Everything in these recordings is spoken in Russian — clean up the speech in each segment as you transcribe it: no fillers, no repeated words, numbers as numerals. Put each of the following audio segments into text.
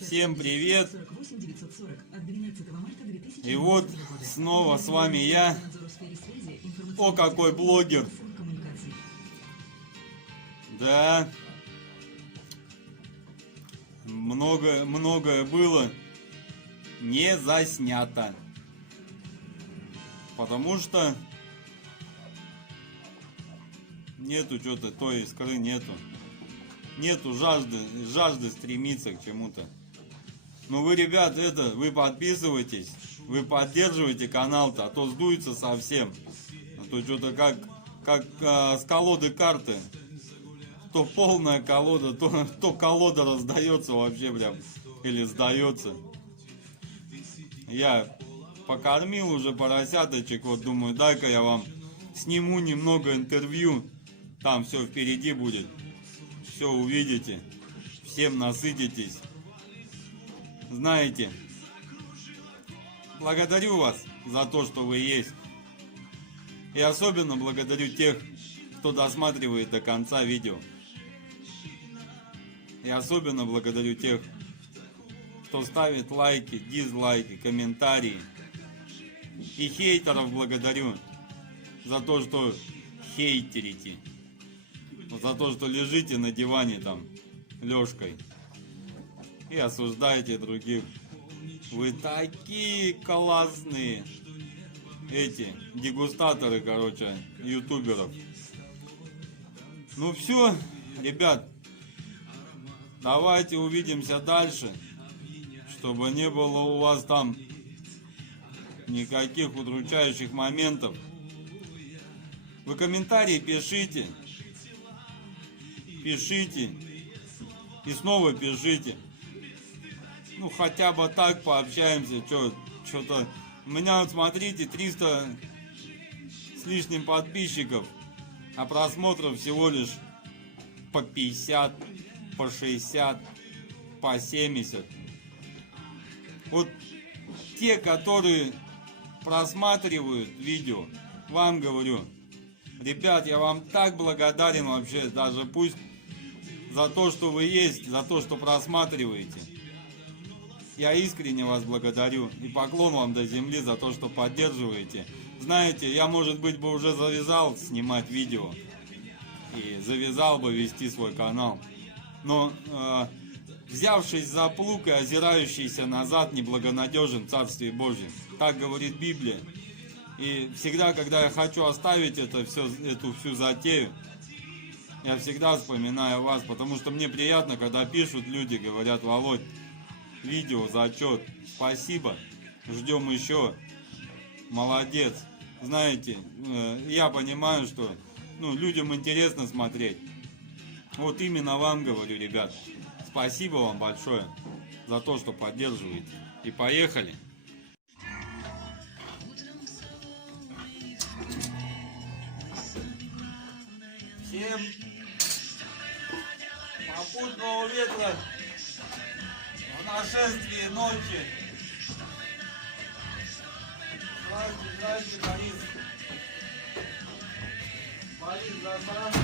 Всем привет! И вот снова с вами я. О, какой блогер! Да, многое было не заснято, потому что нету что-то, той искры нету жажды стремиться к чему-то. Ну вы, ребят, вы подписывайтесь, вы поддерживайте канал-то, а то сдуется совсем. А то что-то как с колоды карты. То полная колода, то колода раздается вообще прям, или сдается. Я покормил уже поросяточек, вот думаю, дай-ка я вам сниму немного интервью. Там все впереди будет, все увидите, всем насытитесь. Знаете, благодарю вас за то, что вы есть. И особенно благодарю тех, кто досматривает до конца видео. И особенно благодарю тех, кто ставит лайки, дизлайки, комментарии. И хейтеров благодарю за то, что хейтерите. За то, что лежите на диване там, лёжкой. И осуждаете других. Вы такие классные. Эти дегустаторы, короче, ютуберов. Ну все, ребят. Давайте увидимся дальше. Чтобы не было у вас там никаких удручающих моментов. Вы комментарии пишите. Пишите. И снова пишите. Ну хотя бы так пообщаемся. Что-то. У меня вот смотрите, 300 с лишним подписчиков. А просмотров всего лишь по 50, по 60, по 70. Вот те, которые просматривают видео, вам говорю, ребят, я вам так благодарен вообще, даже пусть за то, что вы есть, за то, что просматриваете. Я искренне вас благодарю и поклон вам до земли за то, что поддерживаете. Знаете, я, может быть, бы уже завязал снимать видео и завязал бы вести свой канал. Но взявшись за плуг и озирающийся назад, неблагонадежен в Царстве Божьем. Так говорит Библия. И всегда, когда я хочу оставить эту всю затею, я всегда вспоминаю вас, потому что мне приятно, когда пишут люди, говорят: Володь, видео, зачет, спасибо, ждем еще, молодец. Знаете, я понимаю, что людям интересно смотреть. Вот именно вам говорю, ребят, спасибо вам большое за то, что поддерживаете. И поехали! Всем попутного ветра в нашествии ночи. Здрасте, Борис. Борис Засанович.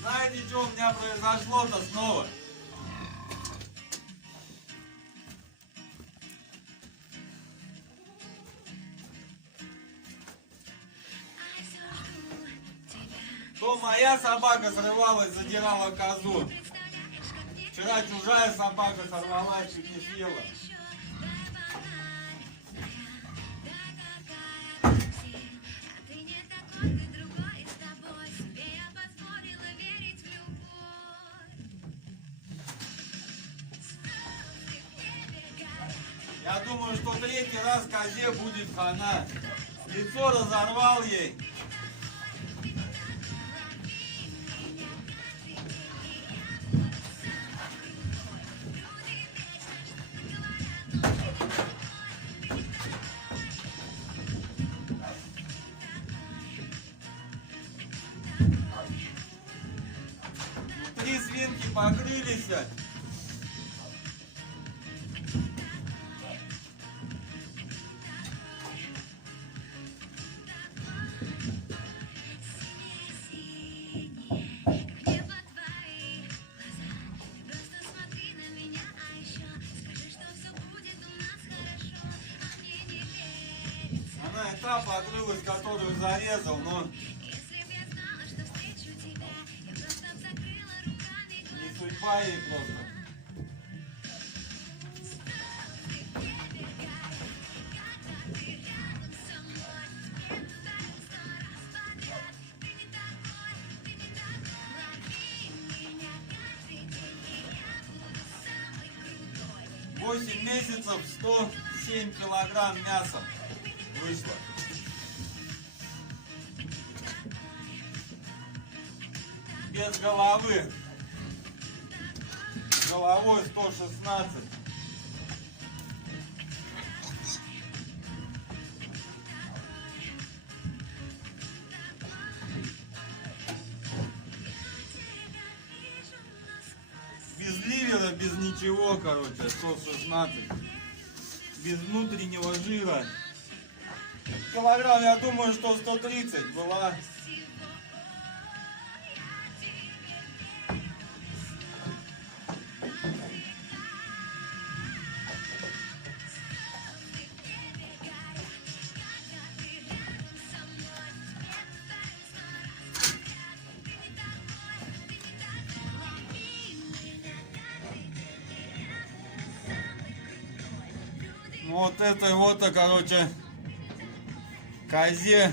Знаете, что у меня произошло-то снова? То моя собака срывалась, задирала козу. Вчера чужая собака сорвалась, чуть не съела. Я думаю, что третий раз козе будет хана. Лицо разорвал ей. Три свинки покрылись. та покрылась, которую зарезал, но не судьба ей просто. Восемь месяцев, 107 килограмм мяса вышло. Без головы. Головой 116. Без ливера, без ничего, короче, 116. Без внутреннего жира. Килограмм, я думаю, что 130 была. Вот этой вот, короче, козе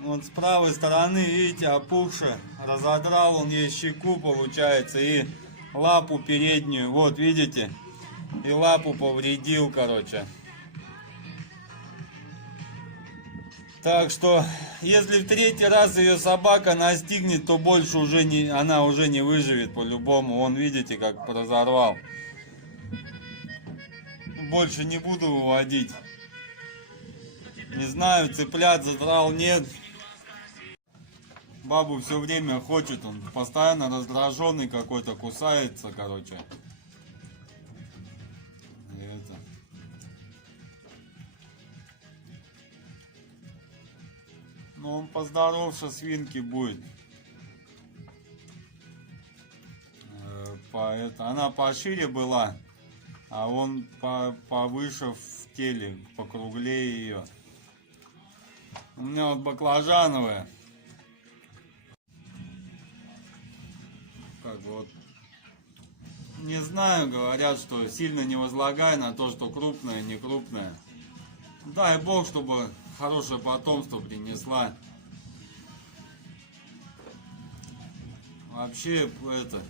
вот с правой стороны, видите, опухшая. Разодрал он ей щеку, получается, и лапу переднюю. Вот, видите, и лапу повредил, короче. Так что, если в третий раз ее собака настигнет, то больше уже не, она уже не выживет по-любому. Вон, видите, как разорвал. Больше не буду выводить. Не знаю, цыплят задрал, нет. Бабу все время хочет, он постоянно раздраженный какой-то, кусается, короче. И это. Ну, он поздоровше свинки будет. Она пошире была, а он повыше в теле, покруглее ее. У меня вот баклажановая. Как бы вот. Не знаю, говорят, что сильно не возлагай на то, что крупная, не крупная. Дай Бог, чтобы хорошее потомство принесла. Вообще, это...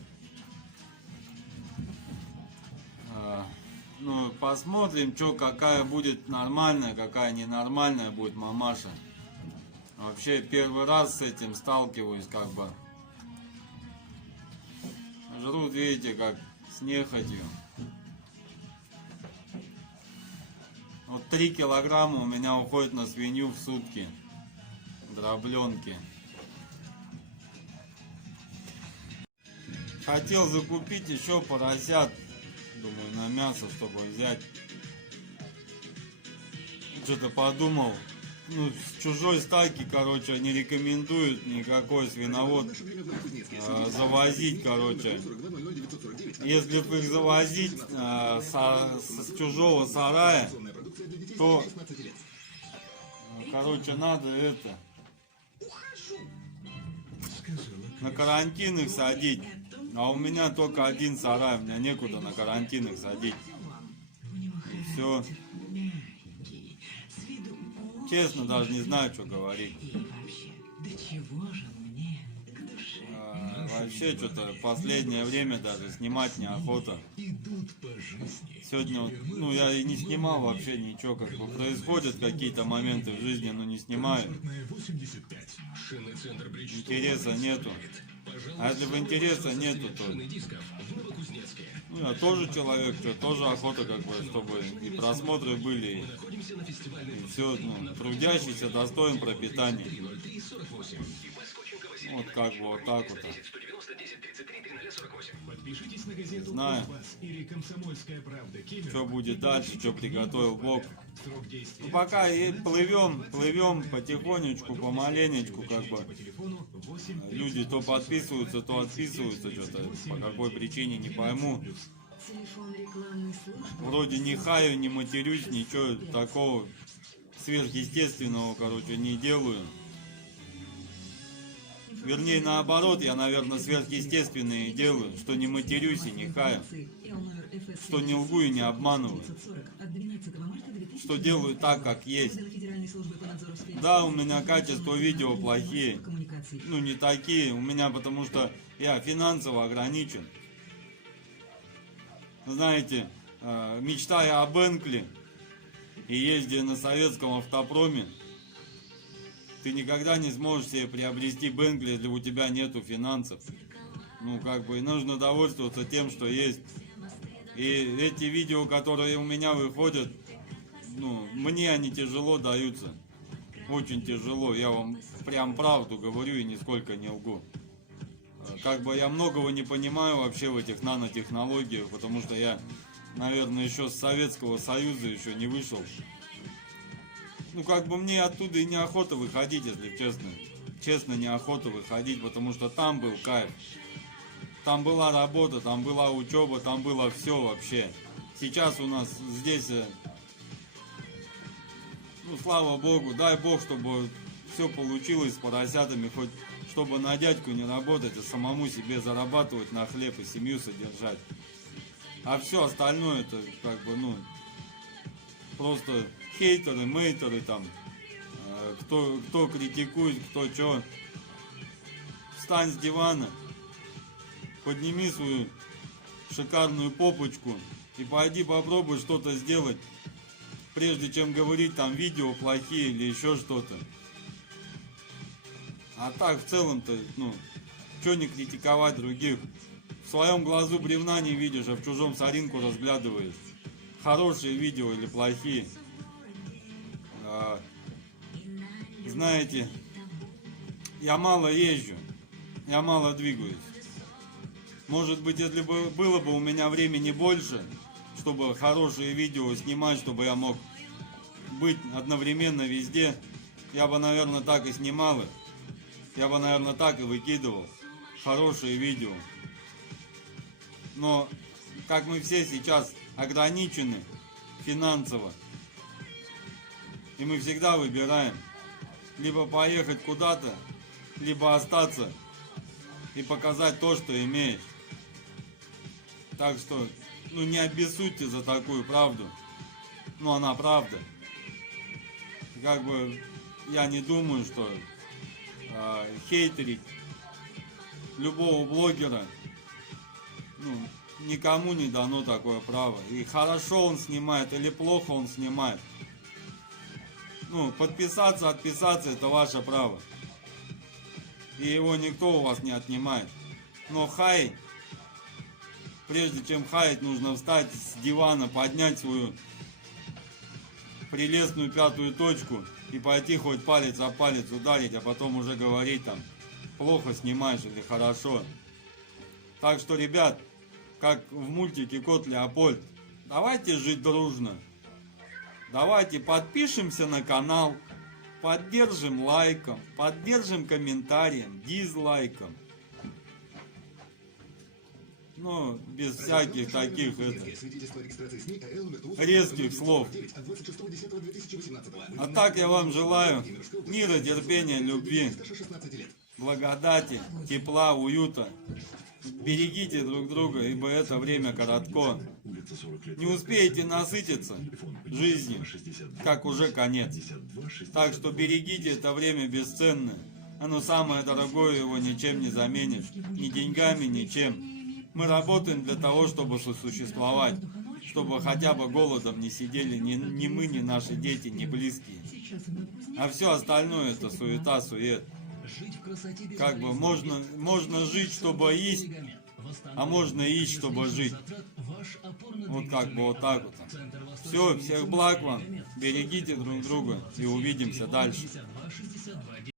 ну, посмотрим, что, какая будет нормальная, какая ненормальная будет мамаша. Вообще, первый раз с этим сталкиваюсь, как бы. Жрут, видите, как с нехотью. Вот 3 килограмма у меня уходит на свинью в сутки. Дробленки. Хотел закупить еще поросят. Думаю, на мясо, чтобы взять. Что-то подумал. Ну, с чужой стайки, короче, не рекомендуют никакой свиновод завозить, короче. Если бы их завозить с чужого сарая, то, короче, надо это, на карантин их садить. А у меня только один сарай, у меня некуда на карантин их садить. И все. Честно, даже не знаю, что говорить. Вообще, что-то последнее время даже снимать неохота. Сегодня, ну, я и не снимал вообще ничего, как бы происходят какие-то моменты в жизни, но не снимаю. Интереса нету. А если бы интереса нету, то... Ну, я тоже человек, что тоже охота, как бы, чтобы и просмотры были, и все, ну, трудящийся, достоин пропитания. Вот как бы вот так вот. Не знаю, что будет дальше, что приготовил Бог. Ну, пока и плывем потихонечку, помаленечку, как бы. Люди то подписываются, то отписываются, что-то по какой причине не пойму. Вроде не хаю, не матерюсь, ничего такого сверхъестественного, короче, не делаю. Вернее, наоборот, я, наверное, сверхъестественное делаю, что не матерюсь и не хаю, что не лгу и не обманываю, что делаю так, как есть. Да, у меня качество видео плохие, ну не такие, у меня потому что я финансово ограничен. Знаете, мечтая о Бенкли и ездя на советском автопроме, ты никогда не сможешь себе приобрести Бенкли, если у тебя нету финансов. Ну, как бы, и нужно довольствоваться тем, что есть. И эти видео, которые у меня выходят, ну, мне они тяжело даются. Очень тяжело, я вам прям правду говорю и нисколько не лгу. Как бы я многого не понимаю вообще в этих нанотехнологиях, потому что я, наверное, еще с Советского Союза еще не вышел. Ну, как бы мне оттуда и неохота выходить, если честно. Честно, неохота выходить, потому что там был кайф. Там была работа, там была учеба, там было все вообще. Сейчас у нас здесь, ну, слава богу, дай бог, чтобы все получилось с поросятами, хоть чтобы на дядьку не работать, а самому себе зарабатывать на хлеб и семью содержать. А все остальное это как бы, ну, просто хейтеры, мейтеры там, кто критикует, кто что. Встань с дивана, подними свою шикарную попочку и пойди попробуй что-то сделать, прежде чем говорить там видео плохие или еще что-то. А так в целом-то, ну, что не критиковать других? В своем глазу бревна не видишь, а в чужом соринку разглядываешь. Хорошие видео или плохие. Знаете, я мало езжу, я мало двигаюсь. Может быть, если бы было бы у меня времени больше, чтобы хорошие видео снимать, чтобы я мог быть одновременно везде, я бы, наверное, так и снимал их. Я бы, наверное, так и выкидывал хорошие видео. Но, как мы все сейчас ограничены финансово, и мы всегда выбираем либо поехать куда-то, либо остаться и показать то, что имеешь. Так что, ну, не обессудьте за такую правду. Ну, она правда. Как бы я не думаю, что хейтерить любого блогера, ну, никому не дано такое право. И хорошо он снимает или плохо он снимает. Ну, подписаться, отписаться — это ваше право. И его никто у вас не отнимает. Но хаять, прежде чем хаять, нужно встать с дивана, поднять свою прелестную пятую точку и пойти хоть палец о палец ударить, а потом уже говорить там, плохо снимаешь или хорошо. Так что, ребят, как в мультике «Кот Леопольд», давайте жить дружно. Давайте подпишемся на канал, поддержим лайком, поддержим комментарием, дизлайком. Ну, без всяких таких резких слов. А так я вам желаю мира, терпения, любви, благодати, тепла, уюта. Берегите друг друга, ибо это время коротко. Не успеете насытиться жизнью, как уже конец. Так что берегите это время бесценное. Оно самое дорогое, его ничем не заменишь. Ни деньгами, ничем. Мы работаем для того, чтобы сосуществовать. Чтобы хотя бы голодом не сидели ни мы, ни наши дети, ни близкие. А все остальное это суета, сует. Как бы можно жить, чтобы есть, а можно есть, чтобы жить. Вот как бы вот так вот. Все, всех благ вам, берегите друг друга и увидимся дальше.